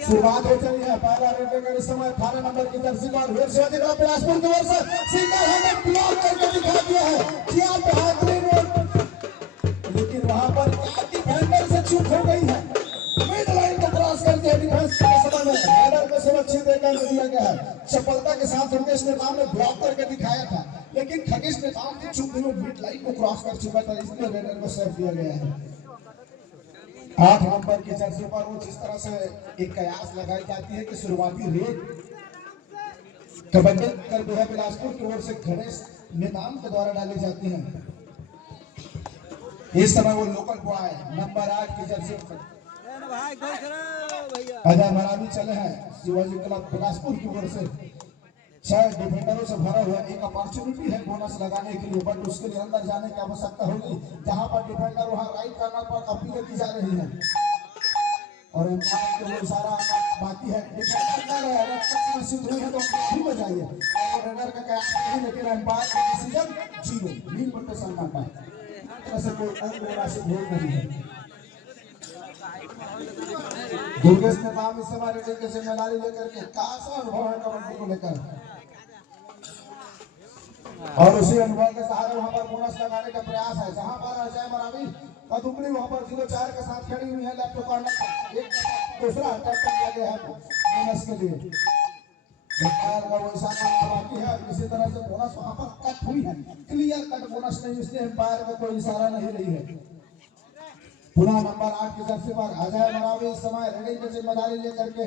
शुरुआत हो चली है। पहला रेड लेकर इस समय 18 नंबर की जर्सी पर वीर शिवाजी का बिलासपुर की ओर से सिंगल हैंडेड ब्लॉक करके दिखा दिया है। क्या बेहतरीन रोड, लेकिन वहां पर क्या डिफेंडर से चूक हो गई है। मिड लाइन को क्रॉस करके डिफेंस के समय में हेडर को सुरक्षित एक अंक दिया गया है। चपलता के साथ दुर्गेश नेताम ने ब्लॉक करके दिखाया था, लेकिन खगेश नेताम की चूक हुई, मिड लाइन को क्रॉस कर चुका था, इसलिए रेडर को सेव दिया गया है। 8 नंबर की जर्सी पर वो जिस तरह से एक कयास लगाई जाती है कि शुरुआती रेड कबड्डी कर जो है बिलासपुर की ओर से गणेश नेताम के द्वारा डाली जाती है। इस समय वो लोकल बॉय नंबर 8 की जर्सी अजय मरावी चले हैं शिवाजी क्लब बिलासपुर की ओर से। 6 डिफेंडरों से भरा हुआ एक अपॉर्चुनिटी है बोनस लगाने के लिए, बट उसके लिए अंदर जाने की आवश्यकता होगी। जहां पर डिफेंडर वहां राइट कॉर्नर पर अपील की जा रही है और अंपायर के वो इशारा बाकी है। डिफेंडर में सिद्ध हुई है तो भी बजाइए और रेडर का क्या नहीं, लेकिन अंपायर का डिसीजन 0 नील बट्टे सन्नाटा ऐसे कोई अंक राशि भूल नहीं है। दुर्गेश ने नाम इस समय रेडर के जिम्मेदारी लेकर के कैसा अनुभव है कबड्डी को लेकर, और उसी अनुभव के सहारे वहां पर बोनस लगाने का प्रयास है। जहां पर अजय मरावी और दुबली वहां पर 0-4 के साथ खड़ी हुई है लेफ्ट कॉर्नर, एक दूसरा अटैक किया गया है बोनस के लिए। अंपायर का वो इशारा बाकी है, इसी तरह से बोनस वहां पर कट हुई है, क्लियर कट बोनस नहीं, इसलिए अंपायर का कोई इशारा नहीं रही है। पुनः नंबर 8 की जर्सी पर अजय मरावी इस समय रेडिंग की जिम्मेदारी लेकर के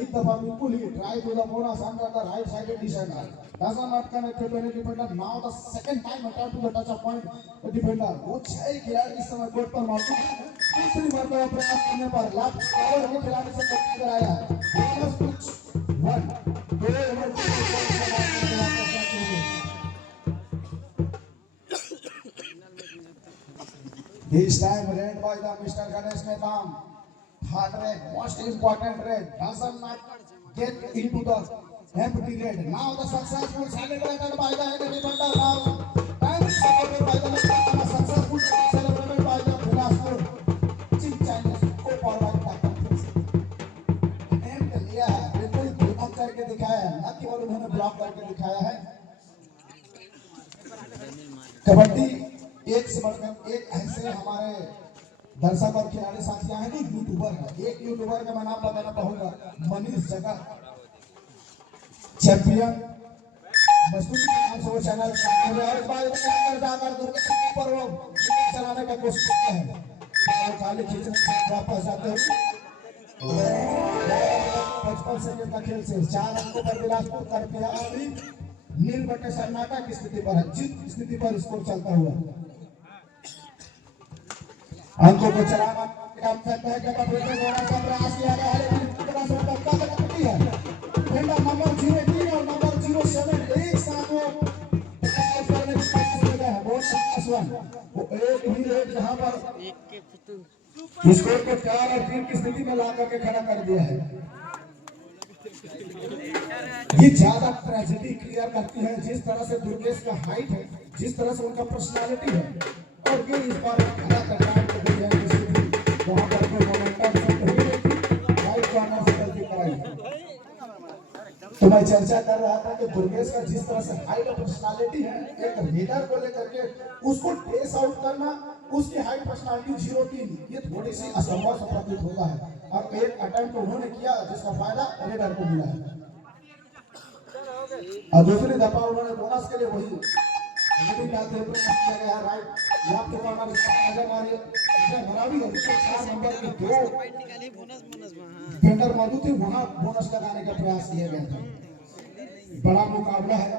एक दफा बिल्कुल ही try to the bonus under the right side defender doesn't not connect to any defender. Now the second time attempt to the touch of point the defender, वो 6 खिलाड़ी इस समय कोर्ट पर मौजूद है। दूसरी मरतबा प्रयास करने पर लेफ्ट कवर के खिलाड़ी से टच कराया है। बोनस कुछ 1 2 over this time read by the Mr. Ganesh Netam. Third red, most important red, doesn't not get into the empty red. Now the successful celebrated by the defender now and supported by the successful celebrated by the Bilaspur Chief Chinese co-forward captain. Attempt लिया है, बिल्कुल block करके दिखाया है, न केवल उन्होंने block करके दिखाया है। कबड्डी एक से बढ़कर एक ऐसे हमारे दर्शक और खिलाड़ी साथियां हैं जो यूट्यूबर है। एक यूट्यूबर का मैं नाम बताना चाहूंगा, मनीष जगह चैंपियन मस्तूरी के नाम से वो चैनल और इस बार अंदर जाकर दुर्गेश पर वो चलाने का कोशिश किया है, वो खाली खींचने से वापस जाते हैं। 55 सेकंड का खेल से 4 अंकों पर बिलासपुर कर दिया और नील बट्टे सन्नाटा की स्थिति पर है, जीत स्थिति पर स्कोर चलता हुआ अंकों को चलाना काम करता है। जब अपने द्वारा का प्रयास किया गया है, लेकिन थोड़ा सा धक्का लगती है। डिफेंडर नंबर 03 और नंबर 07 एक साथ वो प्रयास करने की कोशिश कर रहे हैं। बहुत आसान वो एक ही रेड जहां पर स्कोर को 4 और 3 की स्थिति में ला करके खड़ा कर दिया है। ये ज्यादा ट्रेजेडी क्लियर करती है जिस तरह से दुर्गेश का हाइट है, जिस तरह से उनका पर्सनालिटी है, और ये इस बार खड़ा करना वहां पर कोई मोमेंटम से राइट कॉर्नर से गलती कराई। तो मैं चर्चा कर रहा था कि दुर्गेश का जिस तरह से हाइट और पर्सनालिटी है, एक लीडर को लेकर के उसको टेस आउट करना, उसकी हाइट पर्सनालिटी 0-3 ये थोड़ी सी असंभव सा प्रतीत होता है। और एक अटेम्प्ट उन्होंने किया जिसका फायदा लीडर को मिला है, और दूसरी दफा उन्होंने बोनस के लिए वही डालते हुए किया गया right left corner Ajay Maravi और 4 नंबर के 2 डिफेंडर मौजूद थे, वहां बोनस लगाने का प्रयास किया गया था। बड़ा मुकाबला है,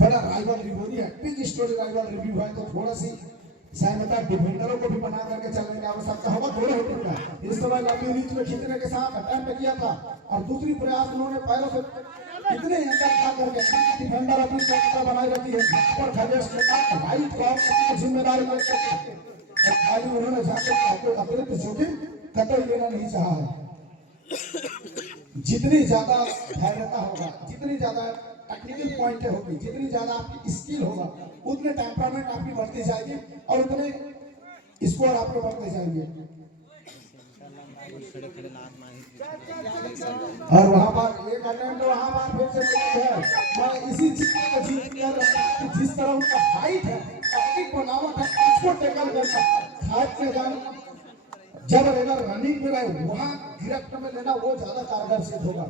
बड़ा राइवल रिव्यू है, बिग स्टोरी राइवल रिव्यू है, तो थोड़ा सी सहमता डिफेंडरों को भी बना करके चलने की आवश्यकता होगा। दोनों होटल का इस समय लंबी रीच में खींचने के साथ अटैम्प्ट किया था, और दूसरी प्रयास उन्होंने पैरों से इतने अंदर खा करके डिफेंडर अपनी सत्ता बनाए रखी है और खगेश के साथ राइट को जिम्मेदारी लेकर खाली उन्होंने जाकर अतिरिक्त जोखिम कतई लेना नहीं चाहा है। जितनी ज्यादा धैर्यता होगा, जितनी ज्यादा टेक्निकल पॉइंट होगी, जितनी ज्यादा आपकी स्किल होगा, उतने टेम्परामेंट आपकी बढ़ती जाएगी और उतने स्कोर आपके बढ़ते जाएंगे। और वहाँ पर एक अटेम्प्ट वहाँ पर फिर से है। मैं इसी चीज को जीत कर रहा हूँ कि जिस तरह उनका हाइट है, टेक्निक बनावट है, उसको टैकल करना, हाथ में जाना, जब अगर रनिंग में रहे वहाँ गिरफ्त में लेना वो ज्यादा कारगर सिद्ध होगा।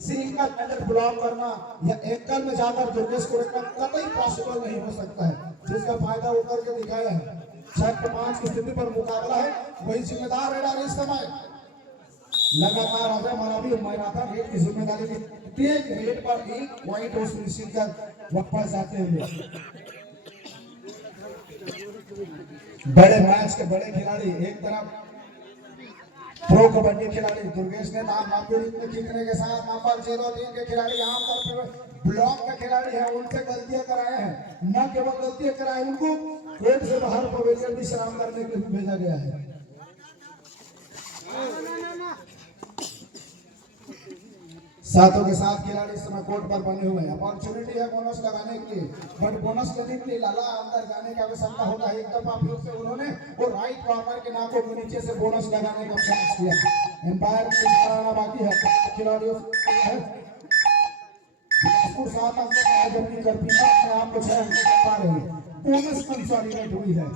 सिंगल हैंडेड ब्लॉक करना या एकल में जाकर दुर्गेश को रोकना कतई पॉसिबल नहीं हो सकता है, जिसका फायदा वो करके दिखाया है। 6-5 की स्थिति पर मुकाबला है, वही जिम्मेदार रेडर इस समय लगातार अजय मरावी और मैराथन रेड की जिम्मेदारी की प्रत्येक रेड पर 1 पॉइंट वो सुनिश्चित कर वापस जाते हुए बड़े मैच के बड़े खिलाड़ी, एक तरफ प्रो कबड्डी खिलाड़ी दुर्गेश ने नाम खींचने के साथ नंबर 03 के खिलाड़ी आमतौर पर ब्लॉक के खिलाड़ी है, उनसे गलतियां कराए हैं। न केवल गलतियां कराए, उनको कोर्ट से बाहर पवेलियन विश्राम करने के लिए भेजा गया है। साथों के साथ खिलाड़ी इस समय कोर्ट पर बने हुए हैं। अपॉर्चुनिटी है बोनस लगाने के लिए, बट बोनस लेने के लिए लाला अंदर जाने की आवश्यकता होता है। एक दफा फिर से उन्होंने वो राइट कॉर्नर के नाकों के नीचे से बोनस लगाने का प्रयास किया। एम्पायर कराना बाकी है खिलाड़ियों है। सात अंकों का जबकि करपीना अपने आप को 6 अंक पा रही है, बोनस कंसोलिडेट हुई है।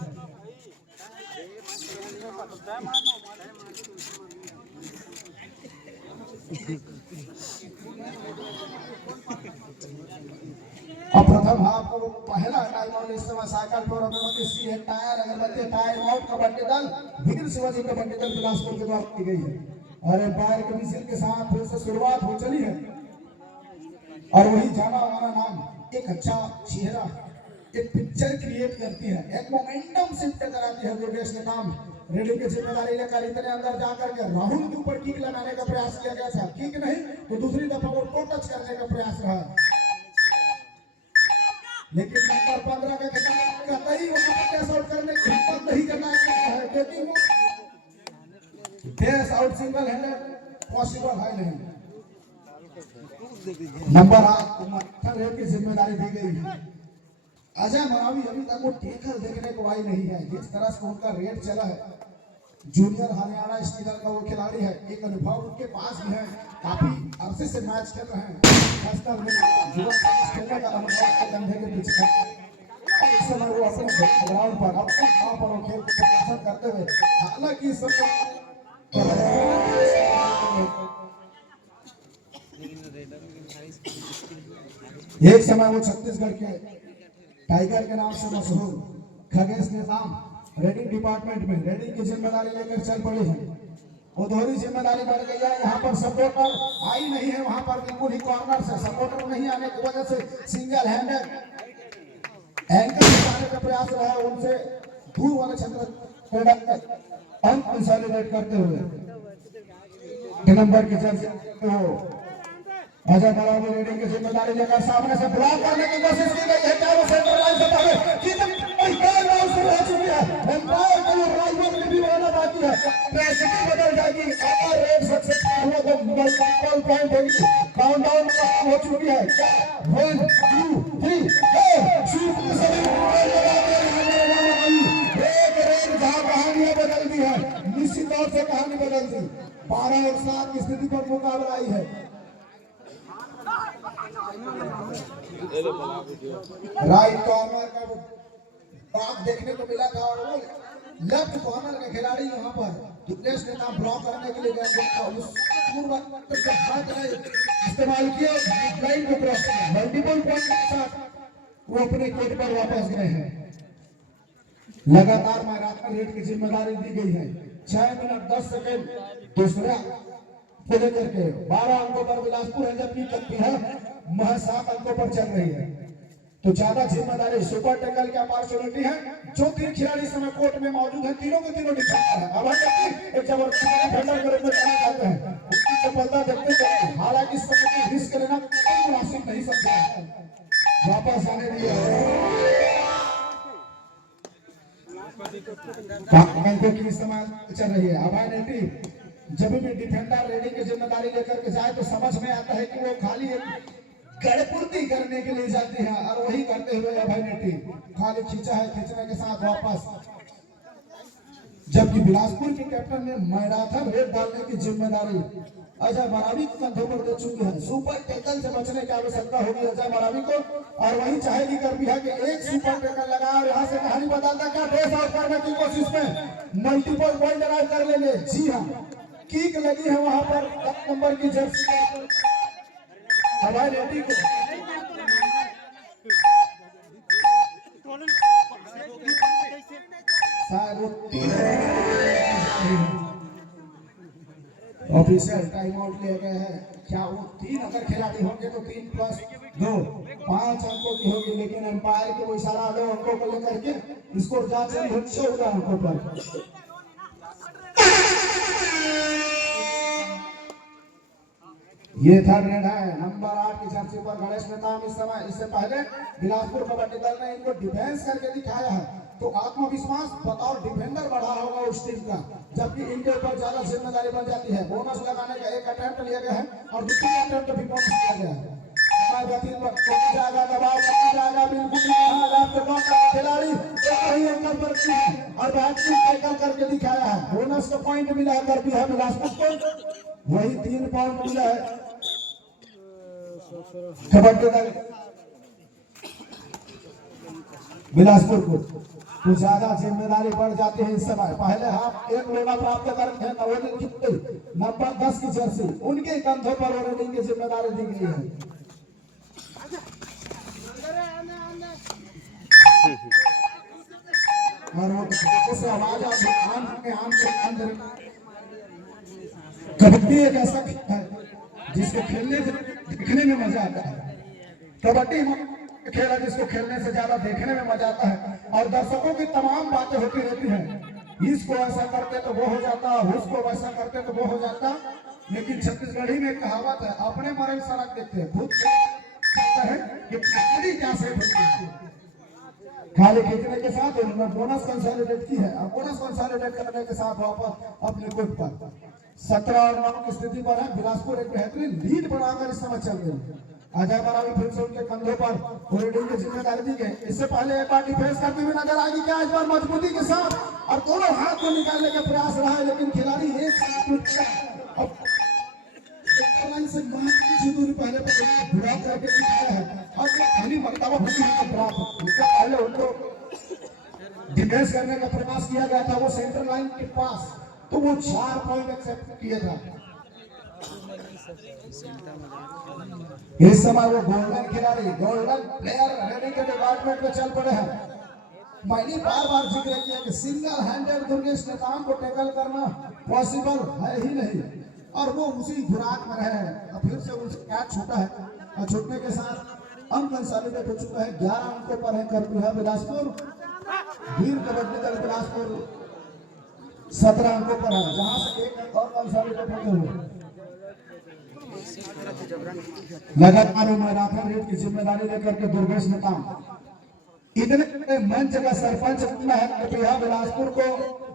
और प्रथम हाफ को पहला टाइम आउट इस समय साइकिल पर अगरबत्ती सी है टायर अगरबत्ती टाइम आउट कबड्डी दल वीर शिवाजी कबड्डी दल बिलासपुर के द्वारा की गई है। और एम्पायर के विजिल के साथ फिर से शुरुआत हो चली है। और वही जाना माना नाम एक अच्छा चेहरा, एक पिक्चर क्रिएट करती है, एक मोमेंटम शिफ्ट कराती है। दुर्गेश के नाम रेडी की जिम्मेदारी लेकर इतने अंदर जाकर के राहुल के ऊपर किक लगाने का प्रयास किया गया था, किक नहीं तो दूसरी दफा वो टो टच करने का प्रयास रहा, लेकिन नंबर 15 का खिलाड़ी कतई वहां पर कैश आउट करने की हिम्मत नहीं करना है, क्योंकि वो cash out single handed possible है नहीं। नंबर 8 रेड की जिम्मेदारी दी गई है। अजय मरावी अभी तक वो टेकल देखने को आई नहीं है। जिस तरह से उनका रेड चला है, जूनियर हरियाणा स्टीलर का वो खिलाड़ी है, एक अनुभव उनके पास भी है, काफी अरसे से मैच खेल रहे हैं, खासकर खेलने का अनुभव के कंधे के पीछे है। इस समय वो अपने ग्राउंड पर अपने गांव पर वो खेल प्रदर्शन करते हुए, हालांकि इस समय एक समय वो छत्तीसगढ़ के टाइगर के नाम से मशहूर खगेश नेताम रेडिंग डिपार्टमेंट में रेडिंग की जिम्मेदारी लेकर चल पड़ी है। वो दोहरी जिम्मेदारी बढ़ गई है। यहाँ पर सपोर्टर आई नहीं है, वहां पर बिल्कुल ही कॉर्नर से सपोर्टर नहीं आने की वजह से सिंगल हैंडेड एंकर लगाने का प्रयास रहा, उनसे दूर वाले क्षेत्र अंक कंसोलिडेट करते हुए नंबर की चर्चा अजय मरावी रेडिंग की जिम्मेदारी लेकर सामने से ब्लॉक करने की कोशिश की गई है। क्या वो सेंटर लाइन से पहले शुरू हो चुकी है, एम्पायर को राइवल भी बनाना बाकी है, ट्रेजेडी बदल जाएगी और रेड सक्सेस हुआ तो मल्टीपल पॉइंट होगी। काउंटडाउन हो चुकी है, 1 2 3 शूट सभी एक रेड जहां कहानियां बदल दी है, निश्चित तौर से कहानी बदल दी। 12 और 7 की स्थिति पर मुकाबला आई है। राइट कॉर्नर का बात देखने को मिला था और वो लेफ्ट कॉर्नर का खिलाड़ी यहाँ पर दुर्गेश ने नाम ब्लॉक करने के लिए गया, उस इस्तेमाल किया मल्टीपल पॉइंट के साथ वो अपने कोर्ट पर वापस गए हैं। लगातार मैराथन रेड की जिम्मेदारी दी गई है। 6 मिनट 10 सेकेंड दूसरा को लेकर के 12 अंकों पर बिलासपुर है, जबकि कपिहा महज 7 अंकों पर चल रही है। तो ज्यादा जिम्मेदारी सुपर टैकल की अपॉर्चुनिटी है। जो 3 खिलाड़ी इस समय कोर्ट में मौजूद हैं, तीनों के तीनों डिफेंडर हैं। अब एक जबरदस्त डिफेंडर के रूप में जाना जाते हैं, उनकी सफलता देखते हैं। हालांकि इस समय रिस्क लेना कोई मुनासिब नहीं समझा, वापस आने दिए की इस्तेमाल चल रही है। अभय नेटी जब भी डिफेंडर रेडिंग की जिम्मेदारी लेकर के जाए तो समझ में आता है कि वो खाली गड़पूर्ति करने के लिए जाती है, और वही करते हुए अभय नेटी खाली खींचा है, खींचने के साथ वापस जबकि बिलासपुर के कैप्टन ने मैराथन रेड डालने की जिम्मेदारी अजय मरावी के कंधों पर दे चुके हैं। सुपर टैकल से बचने की आवश्यकता होगी अजय मरावी को, और वही चाहेगी करबिहा कि एक सुपर टैकल लगा और यहाँ से कहानी बताता क्या ड्रेस आउट करने की कोशिश में मल्टीपल पॉइंट ड्राइव कर लेंगे। जी हाँ, किक लगी है वहां पर 10 नंबर की जर्सी हवाई रेड्डी को। ऑफिशियल टाइम आउट लिए गए हैं। क्या वो 3 अगर खिलाड़ी होंगे तो 3 + 2 5 अंकों की होगी, लेकिन एम्पायर के वो इशारा 2 अंकों को लेकर के स्कोर जा चली है 14 अंकों पर। ये थर्ड रेड है नंबर 8 की जर्सी पर गणेश नेताम इस समय। इससे पहले बिलासपुर कबड्डी दल ने इनको डिफेंस करके दिखाया है, तो आत्मविश्वास बतौर डिफेंडर बढ़ा होगा उस टीम का, जबकि इनके ऊपर ज्यादा जिम्मेदारी बन जाती है। बोनस लगाने का एक अटेम्प्ट लिया गया है और दूसरे अटेम्प्ट भी बोनस किया गया है। जाएगा दबाव जाएगा, बिल्कुल खिलाड़ी और बैटिंग करके दिखाया है। बोनस का पॉइंट मिला है कर दिया है बिलासपुर को, वही 3 पॉइंट मिला है कबड्डी दल बिलासपुर को। तो ज्यादा जिम्मेदारी बढ़ जाती है इस समय। पहले हाफ 1 लोना प्राप्त करते हैं नंबर 10 की जर्सी, उनके कंधों पर ओरेडिंग की जिम्मेदारी दी गई है। और वो आवाज कबड्डी एक ऐसा खेल है जिसको खेलने से दिखने में मजा आता है। कबड्डी खेल है जिसको खेलने से ज्यादा देखने में मजा आता है, और दर्शकों की तमाम बातें होती रहती हैं। इसको ऐसा करते तो वो हो जाता, उसको वैसा करते तो वो हो जाता। लेकिन छत्तीसगढ़ी में कहावत है, अपने मरे सड़क देखते हैं, खुद है कि क्या सेफ होती है। खाली खींचने के साथ उन्होंने बोनस कंसोलिडेट की है, और बोनस कंसोलिडेट करने के साथ वापस अपने कोर्ट पर 17 और 9 की स्थिति पर है। बिलासपुर एक बेहतरीन लीड बनाकर इस समय चल रही है। अजय मरावी फिर से उनके कंधों पर होल्डिंग की जिम्मेदारी दी गई। इससे पहले एक बार डिफेंस करते हुए नजर आएगी क्या इस बार मजबूती के साथ, और दोनों हाथ को निकालने का प्रयास रहा है, लेकिन खिलाड़ी एक से दूरी पहले बुरा करके दिखाया है, और खाली मर्तबा पहले उनको डिफेंस करने का प्रयास किया गया था वो सेंटर लाइन के पास, तो वो 4 पॉइंट एक्सेप्ट किए था। इस समय वो गोल्डन खिलाड़ी, गोल्डन प्लेयर रहने के डिपार्टमेंट में चल पड़े हैं। मैंने बार-बार जिक्र किया कि सिंगल हैंडेड दुर्गेश नेताम को टैकल करना पॉसिबल है ही नहीं, और वो उसी खुराक में रहे हैं। फिर से उनसे कैच छूटा है, और छूटने के साथ अंक कंसोलिडेट हो चुका है। 11 अंकों पर है करबिहा बिलासपुर। वीर कबड्डी दल बिलासपुर 17 अंकों पर है, जहां से एक अंक और कंसोलिडेट होते हुए लगातार मैराथन रेड की जिम्मेदारी लेकर के दुर्गेश नेताम इतने मंच का सरपंच बनना है करबिहा बिलासपुर को।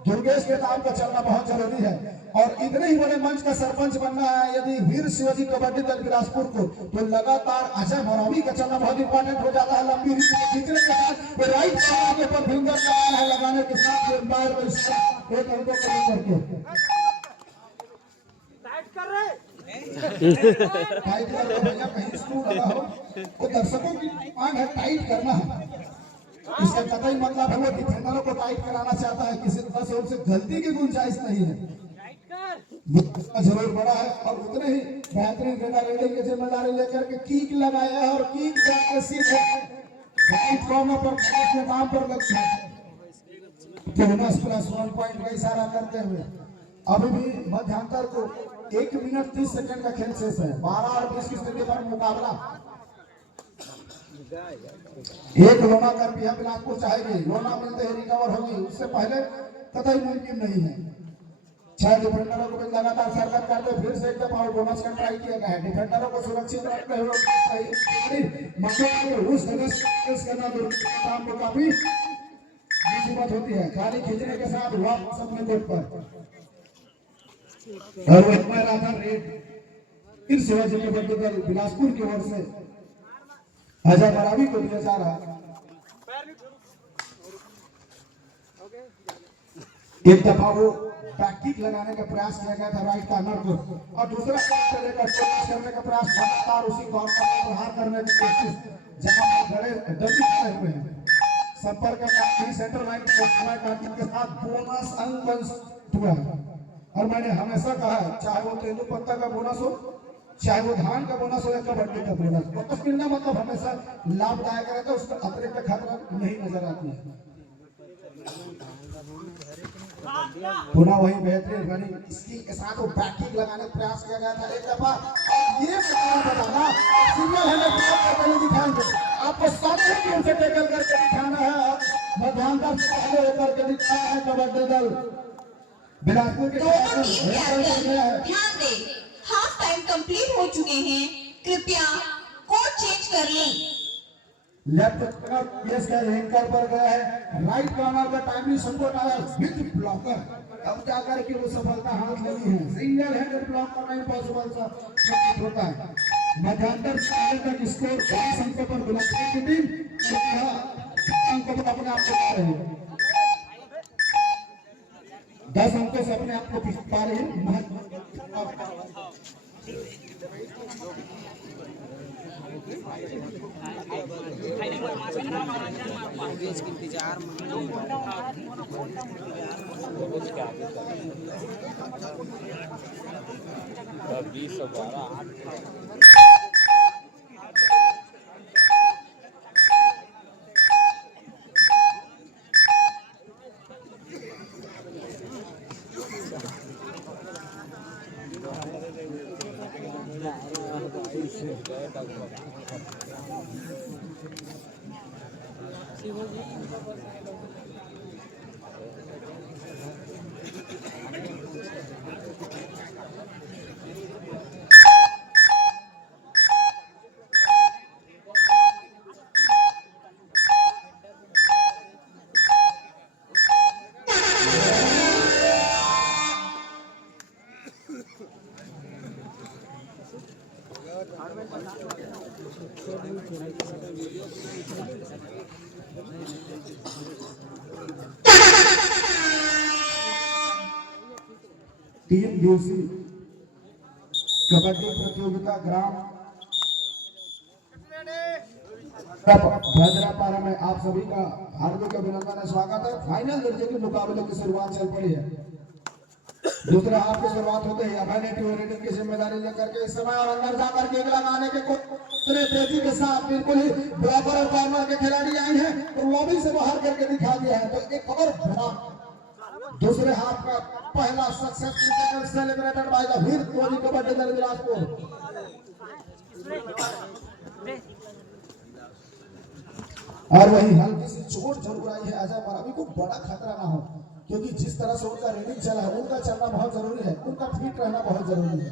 दुर्गेश नेताम का चलना बहुत जरूरी है, और इतने ही बड़े मंच का सरपंच बनना है यदि वीर शिवाजी कबड्डी दल बिलासपुर को, तो लगातार अजय मरावी का चलना बहुत इंपॉर्टेंट हो जाता है। लंबी खींचने के साथ राइट के ऊपर फिंगर लगाने के साथ एक अंकों को लेकर के टाइट कर भैया, कहीं स्क्रू लगा हो तो दर्शकों की मांग है टाइट करना है। इसका कतई मतलब है वो डिफेंडरों को टाइट कराना चाहता है, किसी तरह से उनसे गलती की गुंजाइश नहीं है। जरूर बड़ा है, और उतने ही बेहतरीन रेडिंग की जिम्मेदारी लेकर के कीक लगाया है, और कीक जाके सीधे राइट कॉर्नर पर नाम पर लगता है। बोनस +1 पॉइंट का इशारा करते हुए अभी भी मध्यांतर को 1 मिनट 30 सेकंड का खेल शेष है। 12 और 20 की स्थिति पर मुकाबला। एक लोना करबिहा बिलासपुर चाहेगी, लोना मिलते ही रिकवर होगी, उससे पहले कतई मुमकिन नहीं है। 6 डिफेंडरों को लगातार सरकत करते फिर से एक दफा बोनस का ट्राई किया गया है। डिफेंडरों को सुरक्षित रखते हुए उस करना काम को काफी मुसीबत होती है। खाली खींचने के साथ वापस अपने कोर्ट पर, और वो मैराथन रेड फिर शिवाजी कबड्डी दल बिलासपुर की ओर से अजय मरावी को दिया जा रहा है। एक दफा वो बैक किक लगाने का प्रयास किया गया था राइट कॉर्नर को, और दूसरा लेकर कोशिश करने का प्रयास लगातार उसी कॉर्नर पर प्रहार करने की कोशिश, जहां बड़े डंडी खड़े हुए हैं। संपर्क का सेंटर लाइन को समय काटिंग के साथ बोनस अंक बन हुआ है। और मैंने हमेशा कहा है, चाहे वो तेंदुपत्ता का बोनस हो, चाहे वो धान का बोनस हो या कबड्डी का बोनस मिलना मतलब हमेशा लाभदायक रहता है, उसका अतिरिक्त खतरा नहीं नजर आती है। पुनः वही बेहतरीन रनिंग स्किल के साथ वो बैक किक लगाने का प्रयास किया गया था एक दफा, और ये बताना सिग्नल है दिखाएंगे आपको, सामने की ओर से टैकल करके दिखाना है, मध्यांतर से पहले होकर के दिखाना है कबड्डी दल बिलासपुर के। ध्यान दें, हाफ टाइम कंप्लीट हो चुके हैं, कृपया कोड चेंज कर लें। लेफ्ट कॉर्नर यस का एंकर पर गया है, राइट कॉर्नर का टाइमली सपोर्ट आया विथ ब्लॉकर, अब जाकर के वो सफलता हाथ लगी है। सिंगल हैंडेड ब्लॉक करना इम्पॉसिबल सा होता है। मध्यांतर से तक स्कोर 10 अंकों पर बिलासपुर की टीम अंकों पर अपने आप को पा रही है, 10 अंकों से अपने आप को पा रही है। टीम यूसी कबड्डी प्रतियोगिता ग्राम भद्रापारा में आप सभी का हार्दिक अभिनंदन और स्वागत है। फाइनल दर्जे के मुकाबले की शुरुआत चल पड़ी है। दूसरे हाफ की शुरुआत होते ही अभय ने रेडिंग की जिम्मेदारी लेकर के इस समय और अंदर जाकर के लगाने के पूरे तेजी के साथ बिल्कुल ही ब्लॉकर और कॉर्नर के खिलाड़ी आए हैं तो लॉबी से बाहर करके दिखा दिया है। तो एक और दूसरे हाफ का पहला सक्सेस सेलिब्रेटेड बाय द वीर कोहली कबड्डी दल बिलासपुर। और वही हल्की सी चोट जरूर आई है अजय मरावी को, बड़ा खतरा ना हो, क्योंकि जिस तरह से उनका रेडिंग चला है उनका चलना बहुत जरूरी है, उनका फिट रहना बहुत जरूरी है।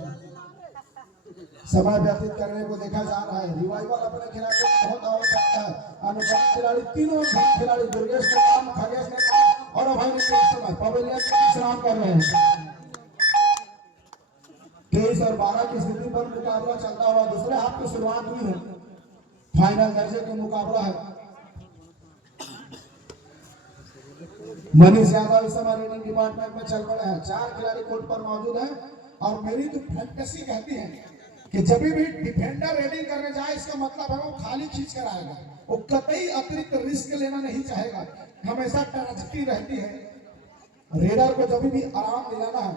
समय व्यतीत करने को देखा जा रहा है, रिवाइवल अपने खिलाड़ियों को बहुत आवश्यकता है। अनुपस्थित खिलाड़ी तीनों खिलाड़ी दुर्गेश ने काम, खगेश ने काम और अभय ने इस समय पवेलियन में विश्राम कर रहे हैं। 23 और 12 की स्थिति पर मुकाबला चलता हुआ दूसरे हाफ की शुरुआत हुई है। फाइनल दर्जे का मुकाबला है। मनीष यादव इस समय रेडिंग डिपार्टमेंट में चल पड़े हैं। 4 खिलाड़ी कोर्ट पर मौजूद हैं और मेरी तो फैंटेसी कहती है कि जब भी डिफेंडर रेडिंग करने जाए इसका मतलब है वो खाली खींच कर आएगा, वो कतई अतिरिक्त रिस्क लेना नहीं चाहेगा, हमेशा ट्रेजेक्टरी रहती है। रेडर को जब भी आराम दिलाना है,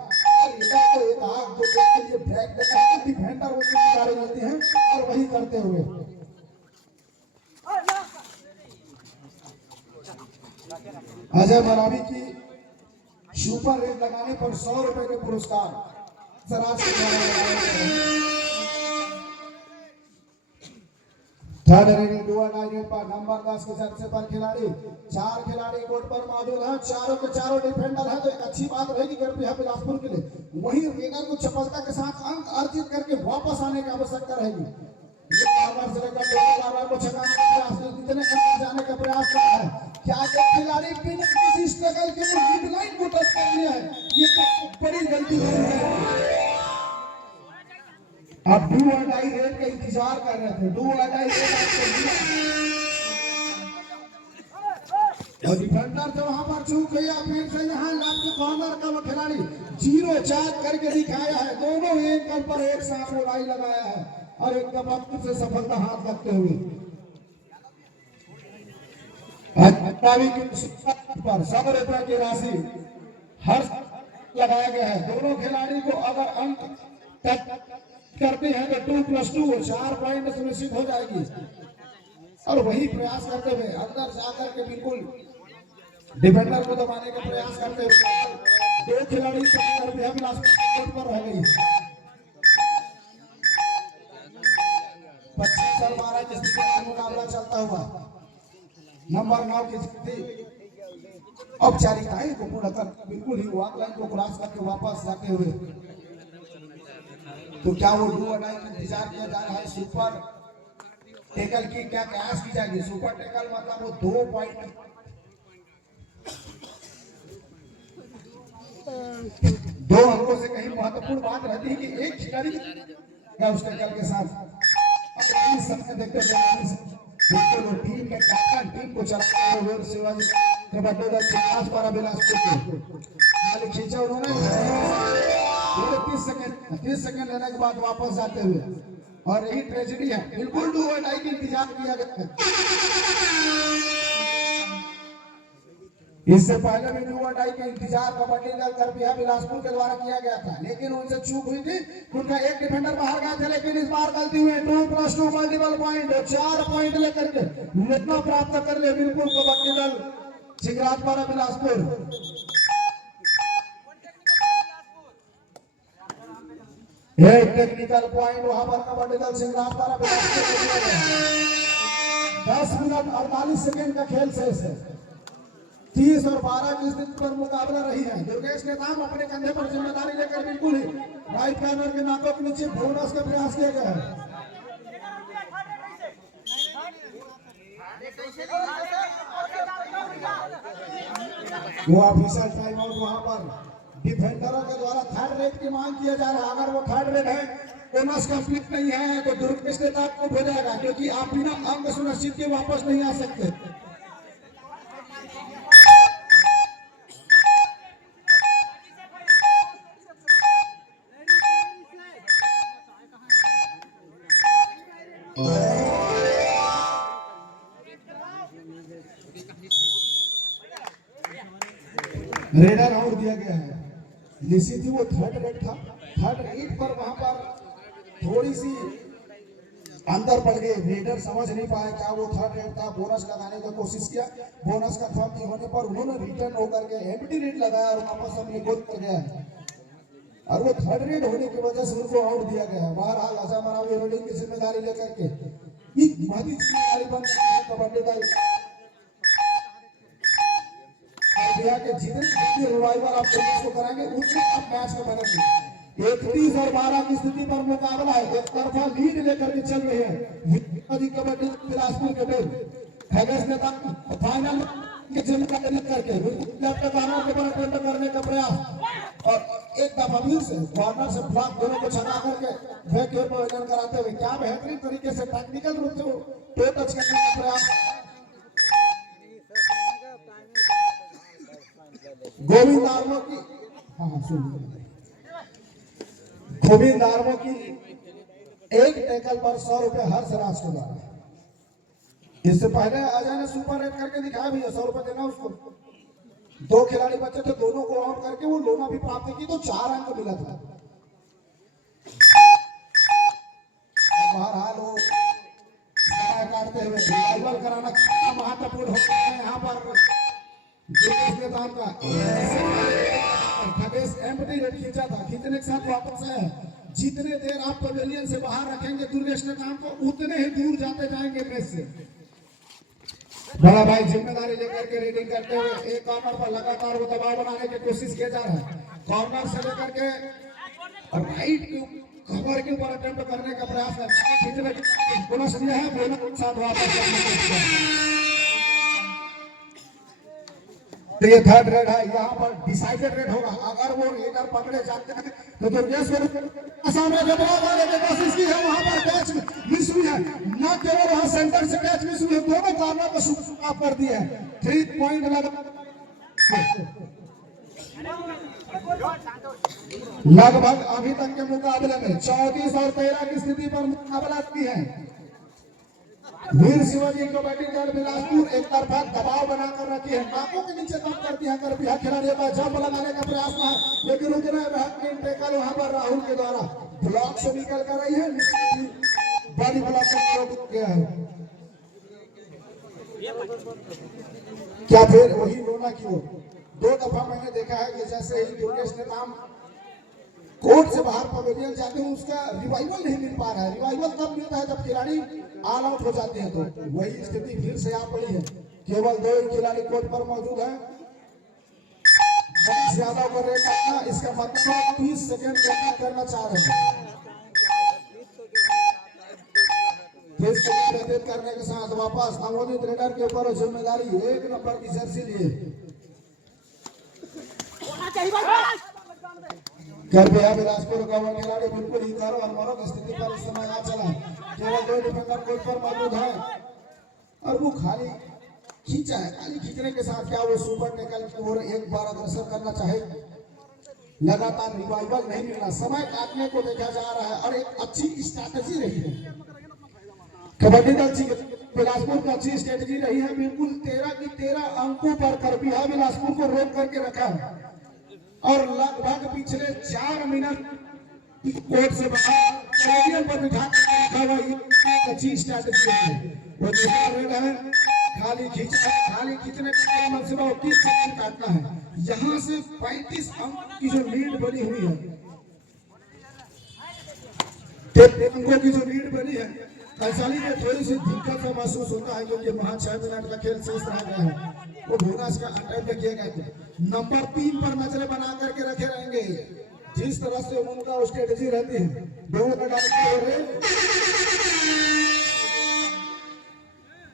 रेडर को एक आग दो के लिए ब्रेक देना है, डिफेंडर वो जिम्मेदारी लेते हैं और वही करते हुए अजय मरावी की सुपर रेट लगाने पर 100 रुपए के पुरस्कार सराज के द्वारा थर्ड रेडिंग डुआ नाइट पर नंबर 10 के सबसे पर खिलाड़ी 4 खिलाड़ी कोर्ट पर मौजूद हैं, चारों के चारों डिफेंडर हैं। तो एक अच्छी बात रहेगी बिलासपुर के लिए, वही रेडर को चपलता के साथ अंक अर्जित करके वापस आने की आवश्यकता रहेगी। ये कॉर्नर से लेकर कॉर्नर को छकाने का प्रयास, कितने अंदर जाने का प्रयास कर रहा है। क्या एक खिलाड़ी बिना किसी स्ट्रगल के मिड लाइन को टच कर लिया है, ये तो बड़ी गलती है। अब डू और डाई रेड का इंतजार कर रहे थे, डू और डाई रेड आपको और डिफेंडर जो वहां पर चूक गया, फिर से यहाँ लेफ्ट कॉर्नर का वो खिलाड़ी 0-4 करके दिखाया है। दोनों एक कल पर एक साथ लड़ाई लगाया है और एक दफा से सफलता हाथ लगते हुए पर 100 रुपए की राशि हर लगाया गया है। दोनों खिलाड़ी को अगर अंक करते हैं तो 2+2 4 पॉइंट सुनिश्चित हो जाएगी। और वही प्रयास करते हुए अंदर जाकर के बिल्कुल डिफेंडर को दबाने का प्रयास करते हुए दो खिलाड़ी पर रह गई। 25 और 12 की स्थिति में मुकाबला चलता हुआ नंबर 9 की स्थिति औपचारिकताएं को पूरा कर बिल्कुल ही वॉक लाइन को क्रॉस करके वापस जाते हुए, तो क्या वो डू और डाई का इंतजार किया जा रहा है। सुपर टेकल की क्या प्रयास की जाएगी। सुपर टेकल मतलब वो 2 पॉइंट 2 अंकों से कहीं महत्वपूर्ण बात रहती है कि एक खिलाड़ी क्या उस टेकल के साथ इस समय देखते हैं बिल्कुल टीम के कैप्टन टीम को चलाते हुए शिवाजी कबड्डी दल चिन्हास पर बिलासपुर को खींचा उन्होंने 30 सेकंड लेने के बाद वापस जाते हुए, और यही ट्रेजेडी है। बिल्कुल डू और डाई का इंतजार किया गया है। इससे पहले भी डू और डाई का इंतजार कबड्डी दल करबिया बिलासपुर के द्वारा किया गया था, लेकिन उनसे चूक हुई थी। उनका एक डिफेंडर बाहर गया था, लेकिन इस बार गलती हुई 2+2 मल्टीपल पॉइंट 4 पॉइंट लेकर के नितना प्राप्त कर ले बिल्कुल कबड्डी दल सिंगराजपुरा बिलासपुर। एक टेक्निकल पॉइंट वहां पर कबड्डी दल सिंगराजपुरा बिलासपुर 10 मिनट 48 सेकंड का खेल शेष है। 30 और 12 की स्थिति पर मुकाबला रही है। दुर्गेश नेताम अपने कंधे पर जिम्मेदारी लेकर बिल्कुल ही राइट कॉर्नर के नाकों के नीचे बोनस का प्रयास किया गया है। वो ऑफिशियल टाइम आउट वहां पर डिफेंडरों के द्वारा थर्ड रेट की मांग किया जा रहा है। अगर वो थर्ड रेट है बोनस कंप्लीट नहीं है तो दुर्गेश नेताम को हो जाएगा, क्योंकि आप बिना अंक सुनिश्चित के वापस नहीं आ सकते। रेडर आउट दिया गया है। निश्चित ही वो थर्ड रेट था। थर्ड रेट पर वहां पर थोड़ी सी अंदर पड़ गए। रेडर समझ नहीं पाया क्या वो थर्ड रेट था। बोनस लगाने का कोशिश किया, बोनस का फॉर्म नहीं होने पर उन्होंने रिटर्न होकर के एम्प्टी रेट लगाया और वापस अपने गोद कर गया है, और वो थर्ड रेट होने की वजह से उनको आउट दिया गया है। बहरहाल आशा मरावी रेडिंग की जिम्मेदारी लेकर के महती जिम्मेदारी बन कबड्डी दल के जितने रिवाइवल आप को कराएंगे उतने आप मैच में बनेंगे। 31 और 12 की स्थिति पर मुकाबला है। एक तरफा लीड लेकर के चल रहे हैं कबड्डी बिलासपुर के टीम। खगेश नेता फाइनल की जिम्मेदारी करके लेफ्ट कॉर्नर के पर अटेम्प्ट करने का प्रयास, और एक दफा फिर से कॉर्नर से ब्लॉक दोनों को छका करके बैक पोजीशन कराते हुए क्या बेहतरीन तरीके से टेक्निकल रूप से टो टच करने का प्रयास। गोविंद आर्मो की गोविंद आर्मो की एक टैकल पर 100 रुपए हर सराज के द्वारा। इससे पहले अजय ने सुपर रेट करके दिखाया भी 100 रुपए देना उसको। 2 खिलाड़ी बचे थे, दोनों को आउट करके वो लोना भी प्राप्त की तो 4 अंक मिला था। बहरहाल वो समय काटते हुए रिवाइवल कराना महत्वपूर्ण हो गया है। यहाँ पर खगेश एम्प्टी रेट खींचा था, खींचने के साथ वापस आया। जितने देर आप पवेलियन से बाहर रखेंगे दुर्गेश नेताम को, उतने ही दूर जाते जाएंगे मैच से। बड़ा भाई जिम्मेदारी लेकर के रेडिंग करते हुए एक कॉर्नर पर लगातार वो दबाव बनाने की कोशिश किया जा रहा है। कॉर्नर से लेकर के राइट कवर के ऊपर अटेम्प्ट करने का प्रयास है। खींचने की बोनस दिया है, बोनस के साथ वापस करने की कोशिश। तो ये थर्ड रेड है, यहाँ पर डिसाइडेड रेड होगा। अगर वो रेडर पकड़े जाते हैं तो दुर्गेश सामने जब बॉल आने की कोशिश की है वहां पर कैच मिस हुई है। न केवल वहां सेंटर से कैच मिस हुई है, दोनों कारणों को साफ कर दिया है। 3 पॉइंट लगभग अभी तक के मुकाबले में 34 और 13 की स्थिति पर मुकाबला की है। वीर शिवाजी कबड्डी दल बिलासपुर एक तरफा दबाव बनाकर रखी है, नाकों के नीचे दम कर दिया कर भी खिलाड़ियों का जंप लगाने का प्रयास है, लेकिन उतना टैकल वहां पर राहुल के द्वारा ब्लॉक से निकल कर रही है, बॉडी ब्लॉक से रोक गया है। क्या फिर वही रोना क्यों? 2 दफा मैंने देखा है कि जैसे ही दुर्गेश ने नाम कोर्ट से बाहर पवेलियन जाते हैं उसका रिवाइवल नहीं मिल पा रहा है। रिवाइवल तब मिलता है जब खिलाड़ी ऑल आउट हो जाते हैं, तो वही स्थिति फिर से आ पड़ी है। केवल 2 ही खिलाड़ी कोर्ट पर मौजूद हैं। मनीष यादव को रेट करना, इसका मतलब 30 सेकंड करना चाह रहे हैं। 30 सेकंड व्यतीत करने के साथ वापस नवोदित रेडर के ऊपर जिम्मेदारी 1 नंबर की जर्सी लिए कृपया बिलासपुर का वो खिलाड़ी बिल्कुल ही करो और मरो की स्थिति पर इस समय आ चला। केवल 2 डिफेंडर कोर्ट पर मौजूद है और वो खाली खींचा है। खाली खींचने के साथ क्या वो सुपर टैकल की ओर एक बार अग्रसर करना चाहे? लगातार रिवाइवल नहीं मिलना, समय काटने को देखा जा रहा है और एक अच्छी स्ट्रैटेजी रही है कबड्डी दल बिलासपुर की, अच्छी स्ट्रैटेजी रही है। बिल्कुल 13 की 13 अंकों पर करबिया बिलासपुर को रोक करके रखा है और लगभग पिछले 4 मिनट कोर्ट से बाहर स्टेडियम पर बिठा रखा हुआ ये अच्छी स्ट्रैटेजी है। वो दूसरा रेड है, खाली खींचने का मतलब सिर्फ 30 सेकंड काटना है। यहाँ से 35 अंक की जो लीड बनी हुई है, 3 अंकों की जो लीड बनी है, वैशाली में थोड़ी सी दिक्कत का महसूस होता है क्योंकि वहां 6 मिनट का खेल शेष रह गया है। वो बोनस का अटेम्प्ट किया गया। नंबर 3 पर नजरें बना करके रखे रहेंगे, जिस तरह से उनका स्ट्रेटेजी रहती है। दोनों का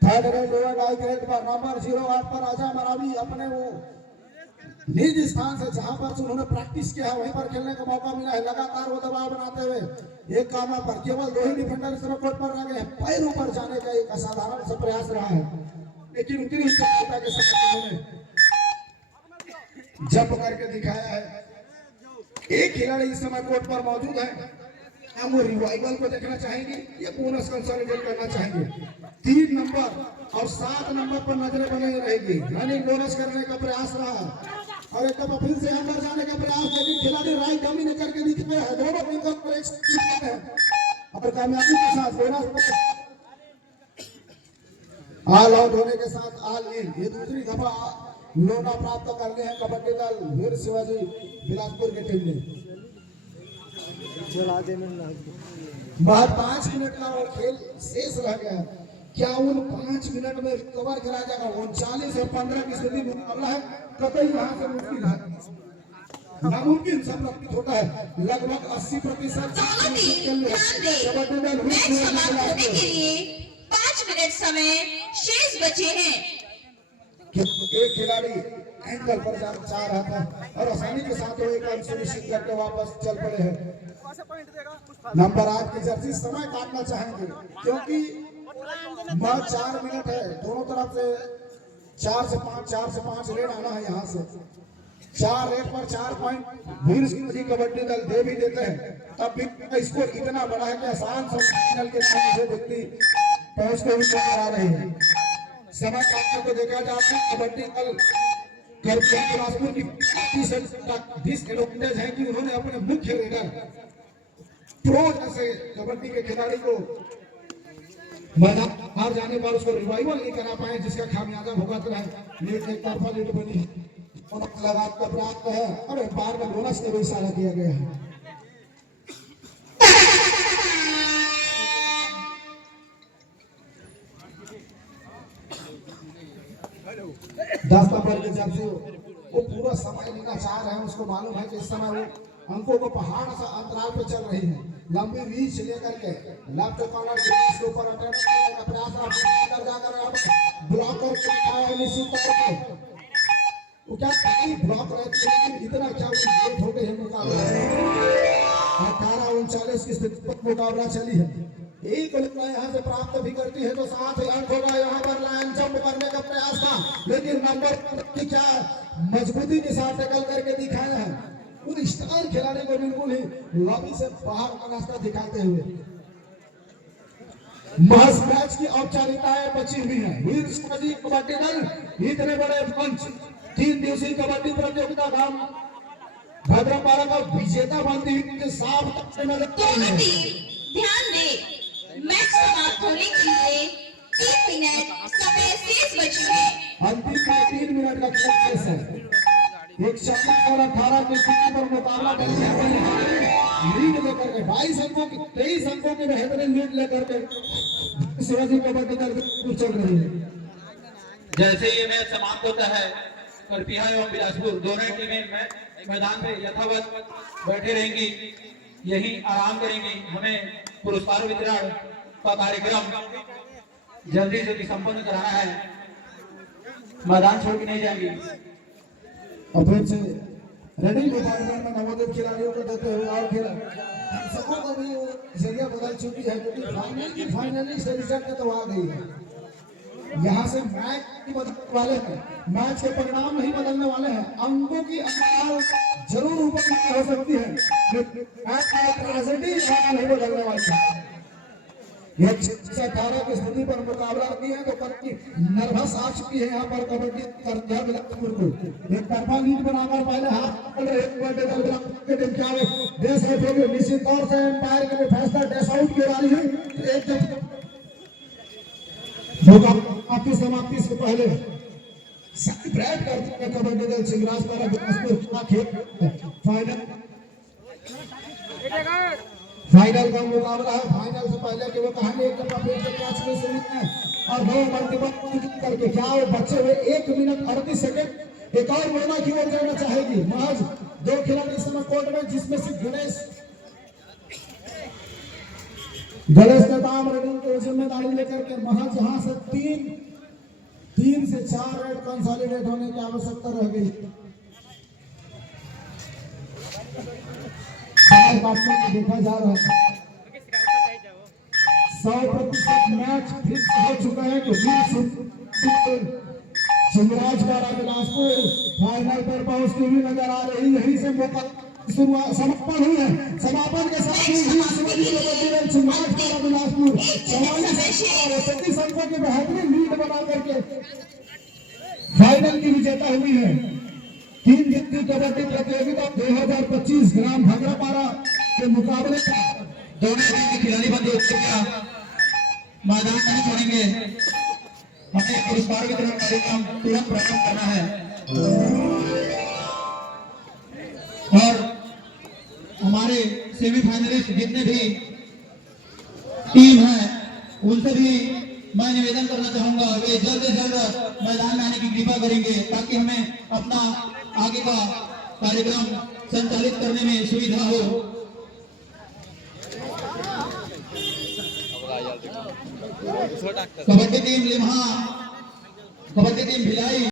थर्ड रेड ओवर डाइग्रेड पर नंबर 08 पर आजा मरावी अपने वो निज स्थान से जहां पर उन्होंने प्रैक्टिस किया है वहीं पर खेलने का मौका मिला है। लगातार वो दबाव बनाते हुए एक काम पर केवल 2 ही डिफेंडर इस कोर्ट पर रह गए। पैरों पर जाने का एक असाधारण सा प्रयास रहा है, लेकिन उतनी सफलता के साथ उन्होंने जंप करके दिखाया है। एक खिलाड़ी इस समय कोर्ट पर मौजूद है, हम वो रिवाइवल को देखना चाहेंगे या बोनस कंसोलिडेट करना चाहेंगे। 3 नंबर और 7 नंबर पर नजरें बनी रहेगी। रनिंग बोनस करने का प्रयास रहा और एक दफा फिर से अंदर जाने का प्रयास, लेकिन खिलाड़ी राइट डमी ने करके दिखे हैं। दोनों विंगर पर एक है और कामयाबी के साथ बोनस ऑल आउट होने के साथ ऑल इन। ये दूसरी दफा लोना प्राप्त करते हैं कबड्डी दल वीर शिवाजी बिलासपुर की टीम ने। महज 5 मिनट का वो खेल शेष रह गया। क्या उन 5 मिनट में रिकवर करा जाएगा? 39 और 15 की स्थिति मुकाबला है, कतई यहाँ से मुश्किल है, नामुमकिन सब प्रतीत होता है। लगभग 80% कबड्डी दल के लिए 5 मिनट समय शेष बचे हैं। एक खिलाड़ी एंगल पर जा रहा था और आसानी के साथ वो एक अंक सुनिश्चित करके वापस चल पड़े हैं। नंबर 8 की जर्सी समय काटना चाहेंगे क्योंकि 4 मिनट है। दोनों तरफ से 4 से 5 रेड आना है। यहाँ से 4 रेड पर 4 पॉइंट वीर शिवाजी कबड्डी दल दे भी देते हैं, तब भी स्कोर इतना बड़ा है कि आसान फाइनल के व्यक्ति पहुंचते हुए नजर आ रहे हैं। समय काटने को देखा जाता है। कबड्डी दल बिलासपुर की 20 एडवांटेज है कि उन्होंने अपने मुख्य रेडर प्रो जैसे कबड्डी के खिलाड़ी को मैदान हार जाने पर उसको रिवाइवल नहीं करा पाए, जिसका खामियाजा भुगत रहा है। लीड एक तरफा लीड बनी लगात का प्राप्त है और बार में बोनस का भी इशारा किया गया है। 10 नंबर के जब से वो पूरा समय लेना चाह रहे हैं, उसको मालूम है कि इस समय वो अंकों को पहाड़ सा अंतराल पे चल रही है। लंबी रीच लेकर के लेफ्ट कॉर्नर के ऊपर अटेम्प्ट करने का प्रयास अंदर जाकर ब्लॉकर को आया निश्चित तौर पे वो क्या कई ब्लॉक रहते हैं, लेकिन इतना क्या वो लेट हो गए हैं मुकाबला 18-39 की स्थिति पर मुकाबला चली है। एक लड़का यहाँ से प्राप्त भी करती है तो 7 अंक होगा। यहाँ पर लाइन जंप करने का प्रयास था, लेकिन नंबर की क्या मजबूती के साथ टैकल करके दिखाया है। उन स्टार खिलाड़ी को बिल्कुल ही लॉबी से बाहर का रास्ता दिखाते हुए महज मैच की औपचारिकताएं बची हुई है। वीर सिंह कबड्डी दल इतने बड़े मंच 3 दिवसीय कबड्डी प्रतियोगिता का भद्रपाड़ा का विजेता बनती हुई साफ तौर से नजर आ रही दोनों है। टीम ध्यान दे, मैच समाप्त होने के लिए 3 मिनट समय शेष बचे हैं। अंतिम का 3 मिनट का खेल शेष है। 140 और 18 के स्थिति पर मुकाबला करने वाले लीड लेकर के 22 अंकों की 23 अंकों की बेहतरीन लीड लेकर के शिवाजी कबड्डी दल चल रही है। जैसे ये मैच समाप्त होता है, करपिया एवं बिलासपुर दोनों टीमें मैदान में यथावत बैठे रहेंगी, यही आराम करेंगी। हमें पुरस्कार वितरण का कार्यक्रम जल्दी से संपन्न कराना है, मैदान छोड़ के नहीं जाएंगी। और फिर से रनिंग डिपार्टमेंट में नवोदित खिलाड़ियों को देते हुए और खेल सबों को भी जरिया बदल चुकी है, क्योंकि फाइनलिस्ट रिजल्ट तो आ गई है। यहाँ से मैच की बदलने वाले हैं, मैच के परिणाम नहीं बदलने वाले हैं। अंकों की अंतर जरूर ऊपर नीचे हो सकती है, लेकिन मैच की ट्रेजेडी नहीं बदलने वाली है। यह 18 की स्थिति पर मुकाबला की है तो कबड्डी नर्वस आ चुकी है। यहाँ पर कबड्डी करता है बिलासपुर को एक तरफा लीड बनाकर पहले हाथ पकड़ रहे कबड्डी दल बिलासपुर के टीम क्या देश के थे निश्चित तौर से एम्पायर के फैसला डैश आउट की वाली है। एक आपकी समाप्ति से पहले सेलिब्रेट करते हैं कबड्डी दल सिंगराज द्वारा बिलासपुर का खेल फाइनल का मुकाबला है। फाइनल से पहले कि वो कहानी एक दफा फिर से कैच में शुरू है और 2 मल्टीपल करके क्या वो बच्चे हुए 1 मिनट 38 सेकंड एक और महिला की ओर जाना चाहेगी। महज 2 खिलाड़ी इस समय कोर्ट में, जिसमें से गणेश नेताम रनिंग की जिम्मेदारी लेकर के महज यहाँ से 3 से 4 रेड कंसोलिडेट होने की आवश्यकता रह गई। देखा जा रहा है 100% मैच फिक्स हो चुका है कि सिंगराज द्वारा बिलासपुर फाइनल पर पहुंचती हुई नजर आ रही। यहीं से मौका शुरुआत समापन हुई है। समापन के साथ ही सिंगराज द्वारा बिलासपुर 37 अंकों की बेहतरीन लीड बना करके फाइनल की विजेता हुई है। 3 दिवसीय कबड्डी प्रतियोगिता 2025 ग्राम भद्रपाड़ा के मुकाबले दोनों टीम के खिलाड़ी बंदे मैदान नहीं छोड़ेंगे। हमें पुरस्कार वितरण कार्यक्रम तुरंत प्रारंभ करना है और हमारे सेमीफाइनलिस्ट जितने भी टीम हैं उनसे भी मैं निवेदन करना चाहूंगा वे जल्द से जल्द मैदान में आने की कृपा करेंगे ताकि हमें अपना आगे का कार्यक्रम संचालित करने में सुविधा हो। Kabaddi team Limha, kabaddi team Bhilai.